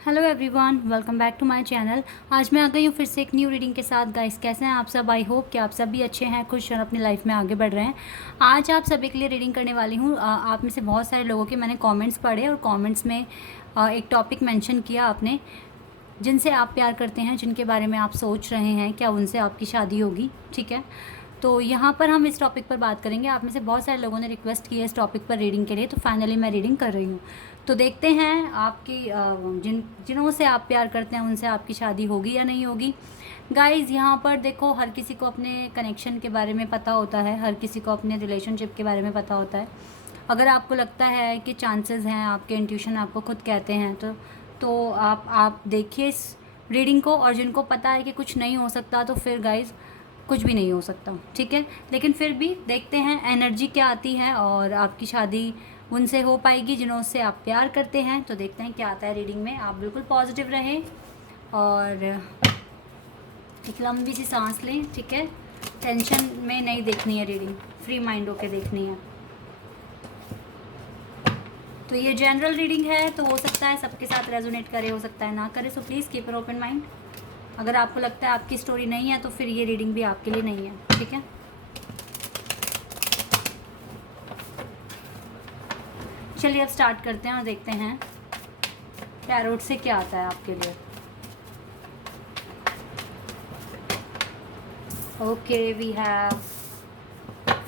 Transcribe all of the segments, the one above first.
Hello everyone, welcome back to my channel. आज मैं आ गई हूँ फिर से एक न्यू रीडिंग के साथ। गाइस, कैसे हैं आप सब? आई होप कि आप सब भी अच्छे हैं, खुश और अपनी लाइफ में आगे बढ़ रहे हैं। आज आप सभी के लिए रीडिंग करने वाली हूँ। आप में से बहुत सारे लोगों के मैंने कमेंट्स पढ़े और कमेंट्स में एक टॉपिक मेंशन किया आपने, जिनसे आप प्यार करते हैं, जिनके बारे में आप सोच रहे हैं क्या उनसे आपकी शादी होगी। ठीक है, तो यहाँ पर हम इस टॉपिक पर बात करेंगे। आप में से बहुत सारे लोगों ने रिक्वेस्ट की है इस टॉपिक पर रीडिंग के लिए, तो फाइनली मैं रीडिंग कर रही हूँ। तो देखते हैं आपकी जिनों से आप प्यार करते हैं उनसे आपकी शादी होगी या नहीं होगी। गाइज़, यहाँ पर देखो, हर किसी को अपने कनेक्शन के बारे में पता होता है, हर किसी को अपने रिलेशनशिप के बारे में पता होता है। अगर आपको लगता है कि चांसेस हैं, आपके इंट्यूशन आपको खुद कहते हैं, तो आप देखिए इस रीडिंग को। और जिनको पता है कि कुछ नहीं हो सकता, तो फिर गाइज़ कुछ भी नहीं हो सकता। ठीक है, लेकिन फिर भी देखते हैं एनर्जी क्या आती है और आपकी शादी उनसे हो पाएगी जिन्हों से आप प्यार करते हैं। तो देखते हैं क्या आता है रीडिंग में। आप बिल्कुल पॉजिटिव रहें और एक लंबी सी सांस लें। ठीक है, टेंशन में नहीं देखनी है रीडिंग, फ्री माइंड होके देखनी है। तो ये जनरल रीडिंग है, तो हो सकता है सबके साथ रेजोनेट करे, हो सकता है ना करे। So please keep an open mind. अगर आपको लगता है आपकी स्टोरी नहीं है, तो फिर ये रीडिंग भी आपके लिए नहीं है। ठीक है, चलिए अब स्टार्ट करते हैं और देखते हैं टैरोट से क्या आता है आपके लिए। Okay, we have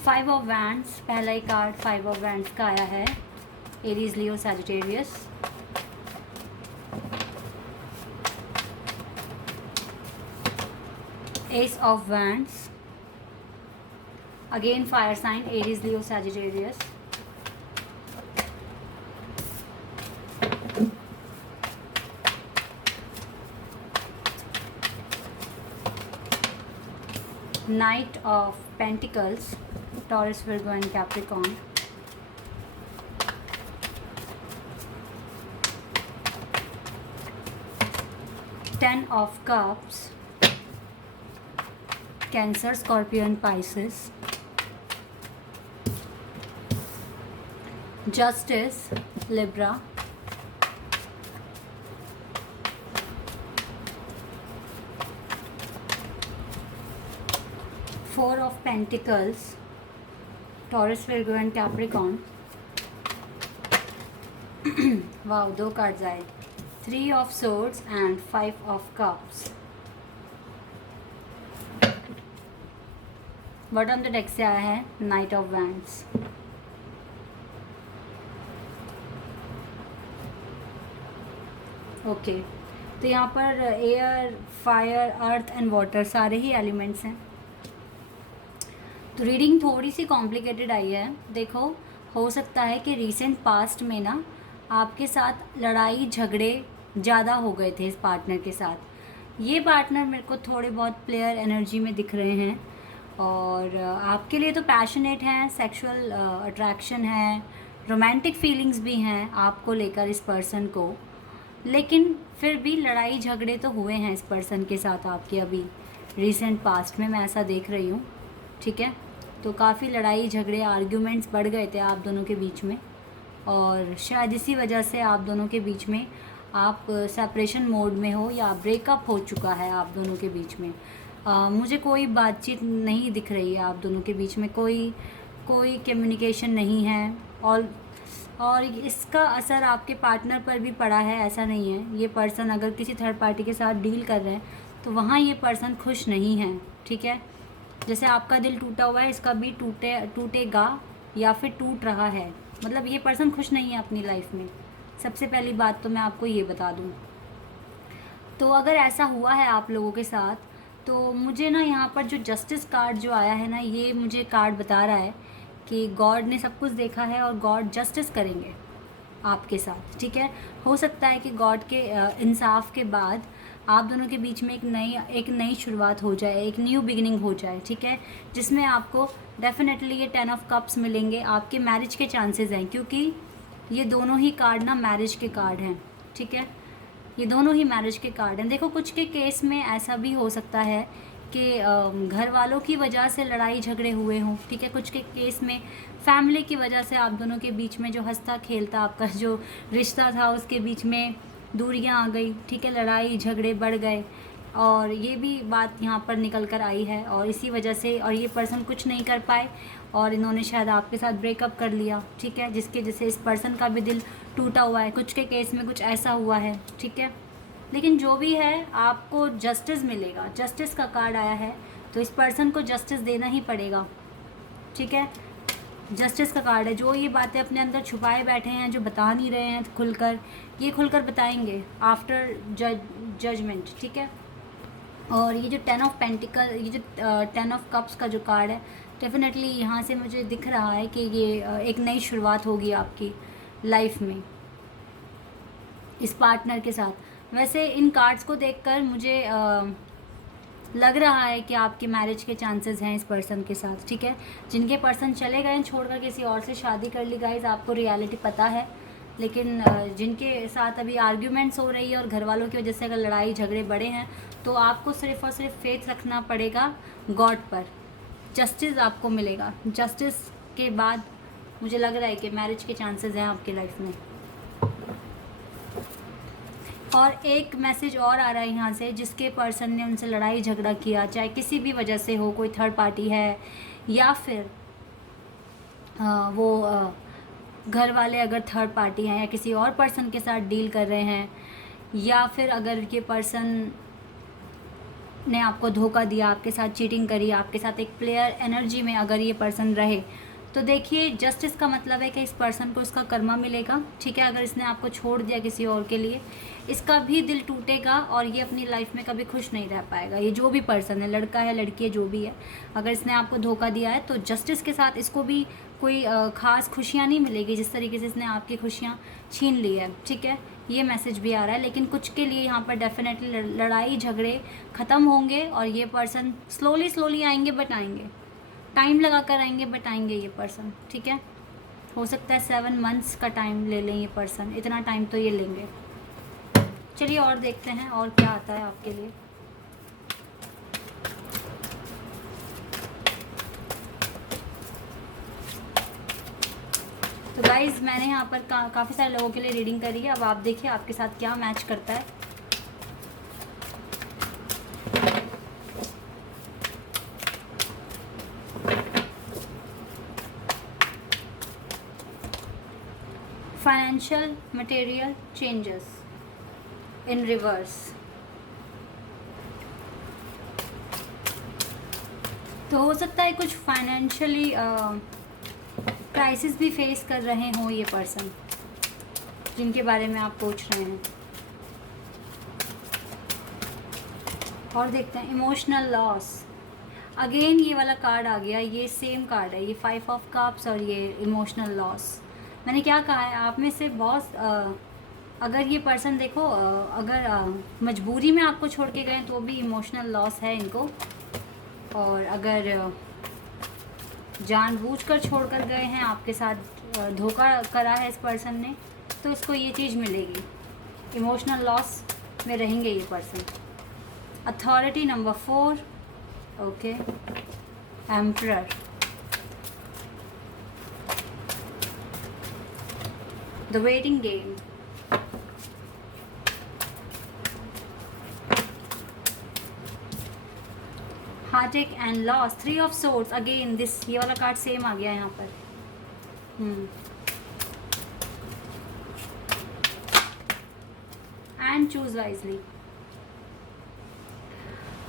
5 of wands. पहला ही कार्ड 5 ऑफ वैंड्स का आया है, Aries, Leo, Sagittarius. Ace of wands, again fire sign, Aries, Leo, Sagittarius. Knight of Pentacles, Taurus, Virgo and Capricorn. Ten of Cups, Cancer, Scorpio and Pisces. Justice, Libra. Four of Pentacles, Taurus, Virgo and Capricorn. Wow, 2 cards आए, 3 of Swords and 5 of Cups. Bottom the deck से आया है night of wands. Okay, तो यहाँ पर air, fire, earth and water सारे ही elements हैं। तो रीडिंग थोड़ी सी कॉम्प्लिकेटेड आई है। देखो, हो सकता है कि रीसेंट पास्ट में ना आपके साथ लड़ाई झगड़े ज़्यादा हो गए थे इस पार्टनर के साथ। ये पार्टनर मेरे को थोड़े बहुत प्लेयर एनर्जी में दिख रहे हैं और आपके लिए तो पैशनेट हैं, सेक्सुअल अट्रैक्शन है, रोमांटिक फीलिंग्स भी हैं आपको लेकर इस पर्सन को। लेकिन फिर भी लड़ाई झगड़े तो हुए हैं इस पर्सन के साथ आपके अभी रिसेंट पास्ट में, मैं ऐसा देख रही हूँ। ठीक है, तो काफ़ी लड़ाई झगड़े, आर्ग्यूमेंट्स बढ़ गए थे आप दोनों के बीच में और शायद इसी वजह से आप दोनों के बीच में आप सेपरेशन मोड में हो या ब्रेकअप हो चुका है आप दोनों के बीच में। मुझे कोई बातचीत नहीं दिख रही है आप दोनों के बीच में, कोई कम्युनिकेशन नहीं है। और इसका असर आपके पार्टनर पर भी पड़ा है, ऐसा नहीं है। ये पर्सन अगर किसी थर्ड पार्टी के साथ डील कर रहे हैं तो वहाँ ये पर्सन खुश नहीं है। ठीक है, जैसे आपका दिल टूटा हुआ है, इसका भी टूटेगा या फिर टूट रहा है। मतलब ये पर्सन खुश नहीं है अपनी लाइफ में। सबसे पहली बात तो मैं आपको ये बता दूँ। तो अगर ऐसा हुआ है आप लोगों के साथ, तो मुझे ना यहाँ पर जो जस्टिस कार्ड जो आया है ना, ये मुझे कार्ड बता रहा है कि गॉड ने सब कुछ देखा है और गॉड जस्टिस करेंगे आपके साथ। ठीक है, हो सकता है कि गॉड के इंसाफ के बाद आप दोनों के बीच में एक नई शुरुआत हो जाए, एक न्यू बिगिनिंग हो जाए। ठीक है, जिसमें आपको डेफिनेटली ये 10 ऑफ कप्स मिलेंगे। आपके मैरिज के चांसेस हैं, क्योंकि ये दोनों ही कार्ड ना मैरिज के कार्ड हैं। ठीक है, ये दोनों ही मैरिज के कार्ड हैं। देखो, कुछ के केस में ऐसा भी हो सकता है कि घर वालों की वजह से लड़ाई झगड़े हुए हों। ठीक है, कुछ के केस में फैमिली की वजह से आप दोनों के बीच में जो हंसता खेलता आपका जो रिश्ता था उसके बीच में दूरियां आ गई, ठीक है, लड़ाई झगड़े बढ़ गए, और ये भी बात यहाँ पर निकल कर आई है। और इसी वजह से और ये पर्सन कुछ नहीं कर पाए और इन्होंने शायद आपके साथ ब्रेकअप कर लिया, ठीक है, जिसके जैसे इस पर्सन का भी दिल टूटा हुआ है, कुछ के केस में कुछ ऐसा हुआ है, ठीक है। लेकिन जो भी है आपको जस्टिस मिलेगा, जस्टिस का कार्ड आया है, तो इस पर्सन को जस्टिस देना ही पड़ेगा, ठीक है। जस्टिस का कार्ड है। जो ये बातें अपने अंदर छुपाए बैठे हैं, जो बता नहीं रहे हैं खुलकर, ये खुलकर बताएंगे आफ्टर जजमेंट, ठीक है। और ये जो 10 ऑफ पेंटिकल, ये जो 10 ऑफ कप्स का जो कार्ड है, डेफिनेटली यहाँ से मुझे दिख रहा है कि ये एक नई शुरुआत होगी आपकी लाइफ में इस पार्टनर के साथ। वैसे इन कार्ड्स को देखकर मुझे लग रहा है कि आपके मैरिज के चांसेस हैं इस पर्सन के साथ, ठीक है। जिनके पर्सन चले गए छोड़कर किसी और से शादी कर ली गाइज, आपको रियलिटी पता है। लेकिन जिनके साथ अभी आर्ग्यूमेंट्स हो रही है और घर वालों की वजह से अगर लड़ाई झगड़े बढ़े हैं, तो आपको सिर्फ़ और सिर्फ फेथ रखना पड़ेगा गॉड पर। जस्टिस आपको मिलेगा। जस्टिस के बाद मुझे लग रहा है कि मैरिज के चांसेस हैं आपकी लाइफ में। और एक मैसेज और आ रहा है यहाँ से, जिसके पर्सन ने उनसे लड़ाई झगड़ा किया, चाहे किसी भी वजह से हो, कोई थर्ड पार्टी है या फिर वो घर वाले अगर थर्ड पार्टी हैं या किसी और पर्सन के साथ डील कर रहे हैं, या फिर अगर ये पर्सन ने आपको धोखा दिया, आपके साथ चीटिंग करी, आपके साथ एक प्लेयर एनर्जी में अगर ये पर्सन रहे, तो देखिए जस्टिस का मतलब है कि इस पर्सन को इसका कर्मा मिलेगा, ठीक है। अगर इसने आपको छोड़ दिया किसी और के लिए, इसका भी दिल टूटेगा और ये अपनी लाइफ में कभी खुश नहीं रह पाएगा। ये जो भी पर्सन है, लड़का है लड़की है, जो भी है, अगर इसने आपको धोखा दिया है तो जस्टिस के साथ इसको भी कोई ख़ास खुशियाँ नहीं मिलेगी जिस तरीके से इसने आपकी खुशियाँ छीन ली है, ठीक है। ये मैसेज भी आ रहा है। लेकिन कुछ के लिए यहाँ पर डेफिनेटली लड़ाई झगड़े ख़त्म होंगे और ये पर्सन स्लोली आएंगे, बट आएंगे, टाइम लगा कर आएंगे, बट आएंगे ये पर्सन, ठीक है। हो सकता है 7 मंथ्स का टाइम ले लें ये पर्सन, इतना टाइम तो ये लेंगे। चलिए और देखते हैं और क्या आता है आपके लिए। तो गाइज़ मैंने यहाँ पर काफ़ी सारे लोगों के लिए रीडिंग करी है। अब आप देखिए आपके साथ क्या मैच करता है। Financial material changes in reverse. तो हो सकता है कुछ फाइनेंशियली क्राइसिस भी फेस कर रहे हों ये पर्सन जिनके बारे में आप पूछ रहे हैं। और देखते हैं इमोशनल लॉस। अगेन ये वाला कार्ड आ गया, ये सेम कार्ड है, ये 5 ऑफ कप्स और ये इमोशनल लॉस। मैंने क्या कहा है, आप में से बहुत अगर ये पर्सन देखो अगर मजबूरी में आपको छोड़ के गए तो भी इमोशनल लॉस है इनको, और अगर जानबूझकर छोड़कर गए हैं, आपके साथ धोखा करा है इस पर्सन ने, तो इसको ये चीज़ मिलेगी। इमोशनल लॉस में रहेंगे ये person. Authority number 4, okay, emperor, the waiting game, Heartect and loss, 3 of swords. Again this, ये वाला कार्ड सेम आ गया यहाँ पर। And choose wisely.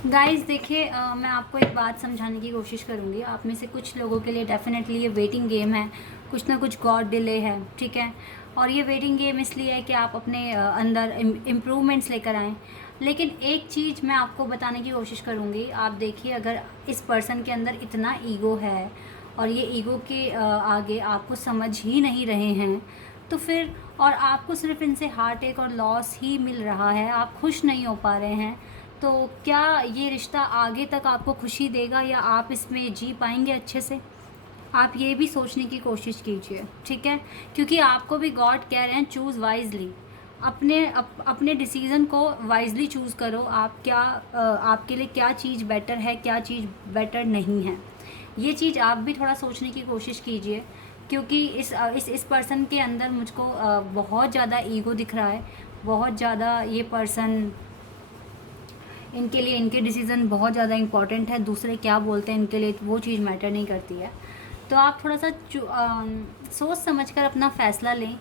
गाइस देखिए मैं आपको एक बात समझाने की कोशिश करूँगी। आप में से कुछ लोगों के लिए डेफिनेटली ये वेटिंग गेम है, कुछ ना कुछ गॉड डिले है, ठीक है। और ये वेटिंग गेम इसलिए है कि आप अपने अंदर इम्प्रूवमेंट्स लेकर आएँ। लेकिन एक चीज़ मैं आपको बताने की कोशिश करूँगी। आप देखिए अगर इस पर्सन के अंदर इतना ईगो है और ये ईगो के आगे आपको समझ ही नहीं रहे हैं, तो फिर और आपको सिर्फ इनसे हार्ट और लॉस ही मिल रहा है, आप खुश नहीं हो पा रहे हैं, तो क्या ये रिश्ता आगे तक आपको खुशी देगा या आप इसमें जी पाएंगे अच्छे से? आप ये भी सोचने की कोशिश कीजिए, ठीक है। क्योंकि आपको भी गॉड कह रहे हैं चूज़ वाइजली। अपने डिसीज़न को वाइजली चूज़ करो। आप क्या आपके लिए क्या चीज़ बेटर है, क्या चीज़ बेटर नहीं है, ये चीज़ आप भी थोड़ा सोचने की कोशिश कीजिए। क्योंकि इस पर्सन के अंदर मुझको बहुत ज़्यादा ईगो दिख रहा है, बहुत ज़्यादा ये पर्सन, इनके लिए इनके डिसीज़न बहुत ज़्यादा इम्पॉर्टेंट है, दूसरे क्या बोलते हैं इनके लिए वो चीज़ मैटर नहीं करती है। तो आप थोड़ा सा सोच समझ कर अपना फ़ैसला लें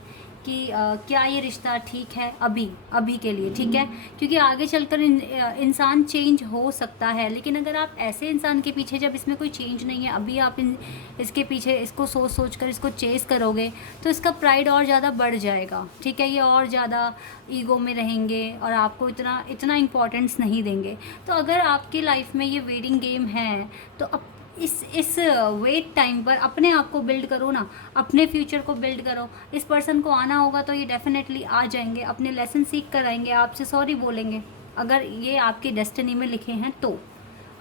कि क्या ये रिश्ता ठीक है अभी अभी के लिए, ठीक है, क्योंकि आगे चलकर इंसान चेंज हो सकता है। लेकिन अगर आप ऐसे इंसान के पीछे, जब इसमें कोई चेंज नहीं है, अभी आप इसके पीछे इसको सोच सोच कर इसको चेस करोगे तो इसका प्राइड और ज़्यादा बढ़ जाएगा, ठीक है, ये और ज़्यादा ईगो में रहेंगे और आपको इतना इतना इम्पोर्टेंस नहीं देंगे। तो अगर आपकी लाइफ में ये वेटिंग गेम है तो अब इस वेट टाइम पर अपने आप को बिल्ड करो ना, अपने फ्यूचर को बिल्ड करो। इस पर्सन को आना होगा तो ये डेफिनेटली आ जाएंगे, अपने लेसन सीख कर आएंगे, आपसे सॉरी बोलेंगे अगर ये आपकी डेस्टिनी में लिखे हैं तो।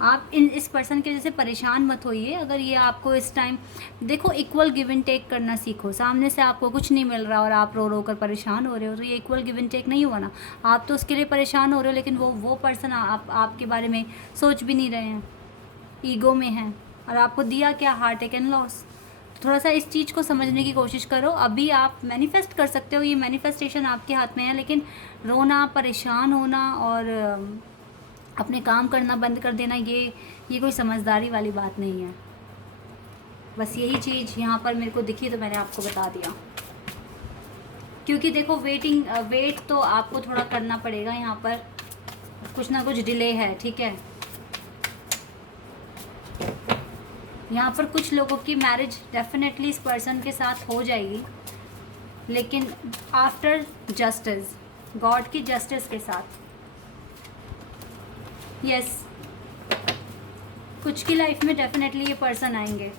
आप इस पर्सन की वजह से परेशान मत होइए। अगर ये आपको इस टाइम, देखो, इक्वल गिव एंड टेक करना सीखो। सामने से आपको कुछ नहीं मिल रहा और आप रो रो कर परेशान हो रहे हो तो ये इक्वल गिव एंड टेक नहीं हुआ ना। आप तो उसके लिए परेशान हो रहे हो लेकिन वो पर्सन आपके बारे में सोच भी नहीं रहे हैं, ईगो में हैं, और आपको दिया क्या, हार्ट अटैक एंड लॉस। थोड़ा सा इस चीज़ को समझने की कोशिश करो। अभी आप मैनिफेस्ट कर सकते हो, ये मैनिफेस्टेशन आपके हाथ में है, लेकिन रोना, परेशान होना और अपने काम करना बंद कर देना, ये कोई समझदारी वाली बात नहीं है। बस यही चीज़ यहाँ पर मेरे को दिखी तो मैंने आपको बता दिया। क्योंकि देखो, वेट तो आपको थोड़ा करना पड़ेगा, यहाँ पर कुछ ना कुछ डिले है, ठीक है। यहाँ पर कुछ लोगों की मैरिज डेफिनेटली इस पर्सन के साथ हो जाएगी, लेकिन आफ्टर जस्टिस, गॉड की जस्टिस के साथ। यस, कुछ की लाइफ में डेफिनेटली ये पर्सन आएंगे,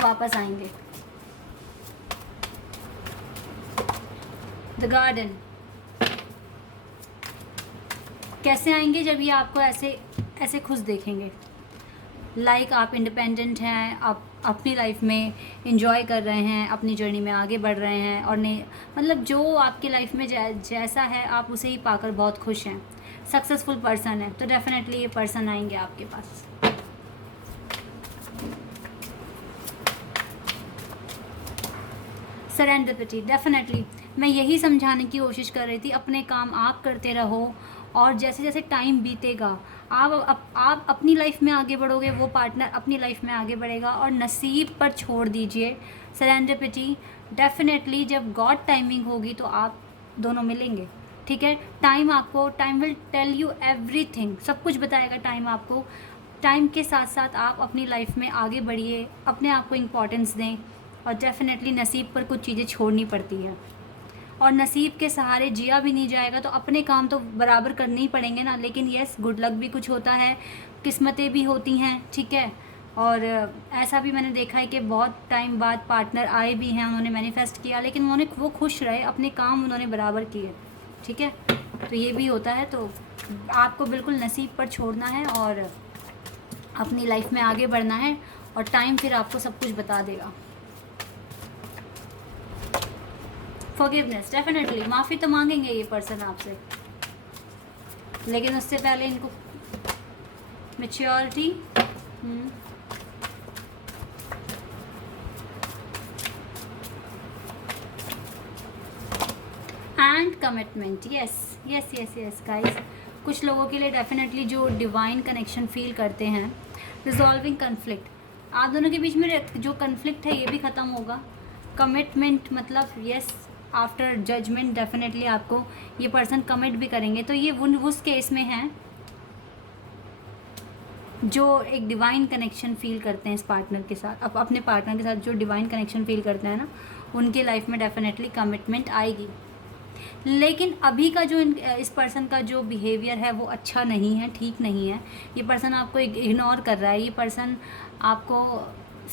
वापस आएंगे। द गार्डन कैसे आएंगे? जब ये आपको ऐसे खुश देखेंगे, लाइक आप इंडिपेंडेंट हैं, आप अपनी लाइफ में इंजॉय कर रहे हैं, अपनी जर्नी में आगे बढ़ रहे हैं, और नहीं, मतलब जो आपकी लाइफ में जैसा है आप उसे ही पाकर बहुत खुश हैं, सक्सेसफुल पर्सन है, तो डेफिनेटली ये पर्सन आएंगे आपके पास। सेरेंडिपिटी, डेफिनेटली मैं यही समझाने की कोशिश कर रही थी, अपने काम आप करते रहो और जैसे जैसे टाइम बीतेगा आप अपनी लाइफ में आगे बढ़ोगे, वो पार्टनर अपनी लाइफ में आगे बढ़ेगा, और नसीब पर छोड़ दीजिए सेरेंडिपिटी। डेफिनेटली जब गॉड टाइमिंग होगी तो आप दोनों मिलेंगे, ठीक है। Time will tell you everything, सब कुछ बताएगा टाइम आपको। टाइम के साथ साथ आप अपनी लाइफ में आगे बढ़िए, अपने आप को इम्पोर्टेंस दें, और डेफिनेटली नसीब पर कुछ चीज़ें छोड़नी पड़ती है, और नसीब के सहारे जिया भी नहीं जाएगा, तो अपने काम तो बराबर करने ही पड़ेंगे ना। लेकिन यस, गुड लक भी कुछ होता है, किस्मतें भी होती हैं, ठीक है। और ऐसा भी मैंने देखा है कि बहुत टाइम बाद पार्टनर आए भी हैं, उन्होंने मैनिफेस्ट किया, लेकिन वो खुश रहे, अपने काम उन्होंने बराबर किए, ठीक है। तो ये भी होता है। तो आपको बिल्कुल नसीब पर छोड़ना है और अपनी लाइफ में आगे बढ़ना है, और टाइम फिर आपको सब कुछ बता देगा। फॉरगिवनेस, डेफिनेटली माफ़ी तो मांगेंगे ये पर्सन आपसे, लेकिन उससे पहले इनको maturity, and commitment. Yes yes yes yes guys, कुछ लोगों के लिए डेफिनेटली जो डिवाइन कनेक्शन फील करते हैं, रिजॉल्विंग कन्फ्लिक्ट, आप दोनों के बीच में जो कन्फ्लिक्ट है ये भी ख़त्म होगा। कमिटमेंट मतलब यस, आफ्टर जजमेंट डेफिनेटली आपको ये पर्सन कमिट भी करेंगे। तो ये उस केस में है जो एक डिवाइन कनेक्शन फील करते हैं इस पार्टनर के साथ, अब अपने पार्टनर के साथ जो डिवाइन कनेक्शन फील करते हैं ना, उनके लाइफ में डेफिनेटली कमिटमेंट आएगी। लेकिन अभी का जो इस पर्सन का जो बिहेवियर है वो अच्छा नहीं है, ठीक नहीं है। ये पर्सन आपको इग्नोर कर रहा है, ये पर्सन आपको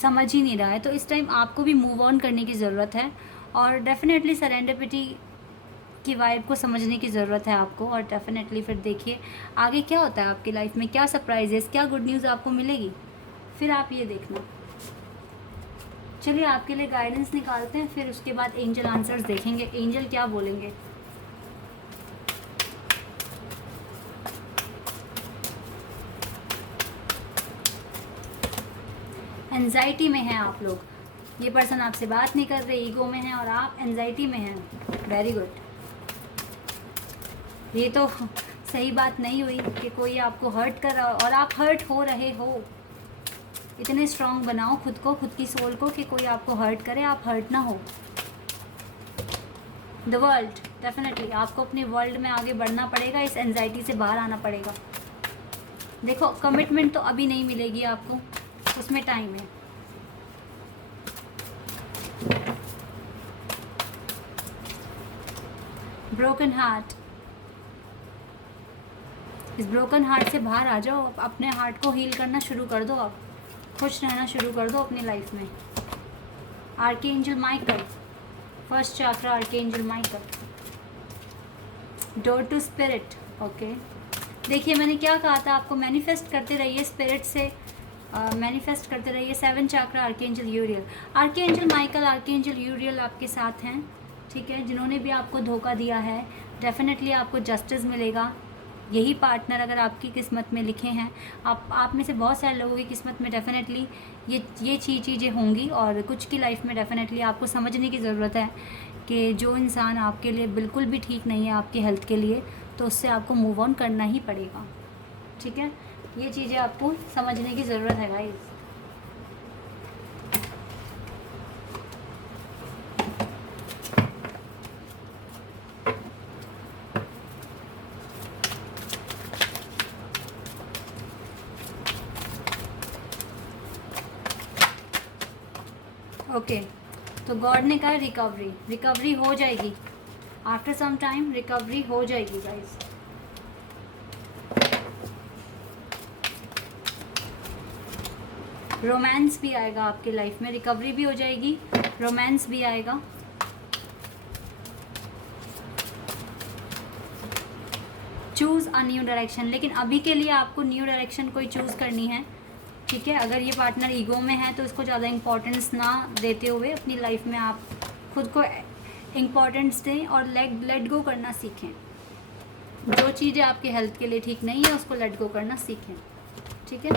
समझ ही नहीं रहा है। तो इस टाइम आपको भी मूव ऑन करने की ज़रूरत है, और डेफिनेटली सेरेंडिपिटी की वाइब को समझने की ज़रूरत है आपको। और डेफिनेटली फिर देखिए आगे क्या होता है आपकी लाइफ में, क्या सरप्राइजेस, क्या गुड न्यूज़ आपको मिलेगी, फिर आप ये देखना। चलिए आपके लिए गाइडेंस निकालते हैं, फिर उसके बाद एंजल आंसर्स देखेंगे, एंजल क्या बोलेंगे। एंजाइटी में हैं आप लोग, ये पर्सन आपसे बात नहीं कर रहे, ईगो में हैं और आप एंजाइटी में हैं। Very good. ये तो सही बात नहीं हुई कि कोई आपको हर्ट कर रहा और आप हर्ट हो रहे हो। इतने स्ट्रांग बनाओ खुद को, खुद की सोल को, कि कोई आपको हर्ट करे, आप हर्ट ना हो। द वर्ल्ड, डेफिनेटली आपको अपने वर्ल्ड में आगे बढ़ना पड़ेगा, इस एंजाइटी से बाहर आना पड़ेगा। देखो कमिटमेंट तो अभी नहीं मिलेगी आपको, उसमें टाइम है। ब्रोकन हार्ट, इस ब्रोकन हार्ट से बाहर आ जाओ, अपने हार्ट को हील करना शुरू कर दो, आप खुश रहना शुरू कर दो अपनी लाइफ में। Archangel Michael, first chakra Archangel Michael, door to spirit. Okay, देखिए मैंने क्या कहा था आपको, मैनिफेस्ट करते रहिए स्पिरिट से, मैनिफेस्ट करते रहिए। 7 चक्र आर्कएंजल यूरियल, आर्कएंजल माइकल, आर्कएंजल यूरियल आपके साथ हैं, ठीक है। जिन्होंने भी आपको धोखा दिया है, डेफिनेटली आपको जस्टिस मिलेगा। यही पार्टनर अगर आपकी किस्मत में लिखे हैं, आप में से बहुत सारे लोगों की किस्मत में डेफिनेटली ये चीज़ें होंगी, और कुछ की लाइफ में डेफिनेटली आपको समझने की ज़रूरत है कि जो इंसान आपके लिए बिल्कुल भी ठीक नहीं है आपकी हेल्थ के लिए, तो उससे आपको मूव ऑन करना ही पड़ेगा, ठीक है। ये चीज़ें आपको समझने की ज़रूरत है गाइस। ओके, तो गॉड ने कहा रिकवरी हो जाएगी, आफ्टर सम टाइम रिकवरी हो जाएगी गाइस। रोमांस भी आएगा आपकी लाइफ में, रिकवरी भी हो जाएगी, रोमांस भी आएगा। चूज़ अ न्यू डायरेक्शन, लेकिन अभी के लिए आपको न्यू डायरेक्शन कोई चूज़ करनी है, ठीक है। अगर ये पार्टनर ईगो में है तो इसको ज़्यादा इम्पोर्टेंस ना देते हुए अपनी लाइफ में आप खुद को इम्पोर्टेंस दें और लेट गो करना सीखें। जो चीज़ें आपके हेल्थ के लिए ठीक नहीं है उसको लेट गो करना सीखें, ठीक है।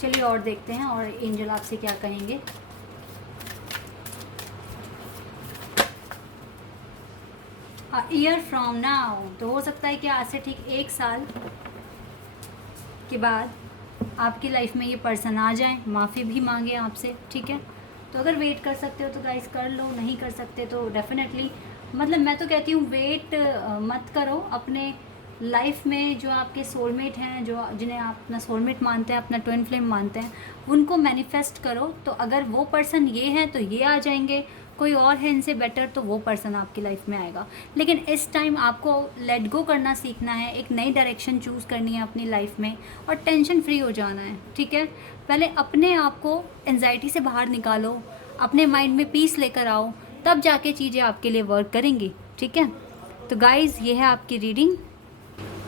चलिए और देखते हैं और एंजल आपसे क्या कहेंगे। अ ईयर फ्रॉम नाउ, तो हो सकता है कि आज से ठीक 1 साल के बाद आपकी लाइफ में ये पर्सन आ जाए, माफ़ी भी मांगे आपसे, ठीक है। तो अगर वेट कर सकते हो तो गाइस कर लो, नहीं कर सकते तो डेफिनेटली, मतलब मैं तो कहती हूँ वेट मत करो। अपने लाइफ में जो आपके सोलमेट हैं, जो जिन्हें आप अपना सोलमेट मानते हैं, अपना ट्विन फ्लेम मानते हैं, उनको मैनिफेस्ट करो। तो अगर वो पर्सन ये हैं तो ये आ जाएंगे, कोई और है इनसे बेटर तो वो पर्सन आपकी लाइफ में आएगा। लेकिन इस टाइम आपको लेट गो करना सीखना है, एक नई डायरेक्शन चूज़ करनी है अपनी लाइफ में और टेंशन फ्री हो जाना है, ठीक है। पहले अपने आप को एंजाइटी से बाहर निकालो, अपने माइंड में पीस लेकर आओ, तब जाके चीज़ें आपके लिए वर्क करेंगी, ठीक है। तो गाइज़ ये है आपकी रीडिंग।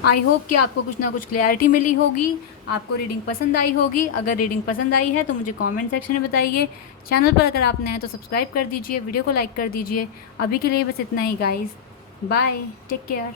आई होप कि आपको कुछ ना कुछ क्लैरिटी मिली होगी, आपको रीडिंग पसंद आई होगी। अगर रीडिंग पसंद आई है तो मुझे कमेंट सेक्शन में बताइए। चैनल पर अगर आप नए हैं तो सब्सक्राइब कर दीजिए, वीडियो को लाइक कर दीजिए। अभी के लिए बस इतना ही गाइज़, बाय, टेक केयर।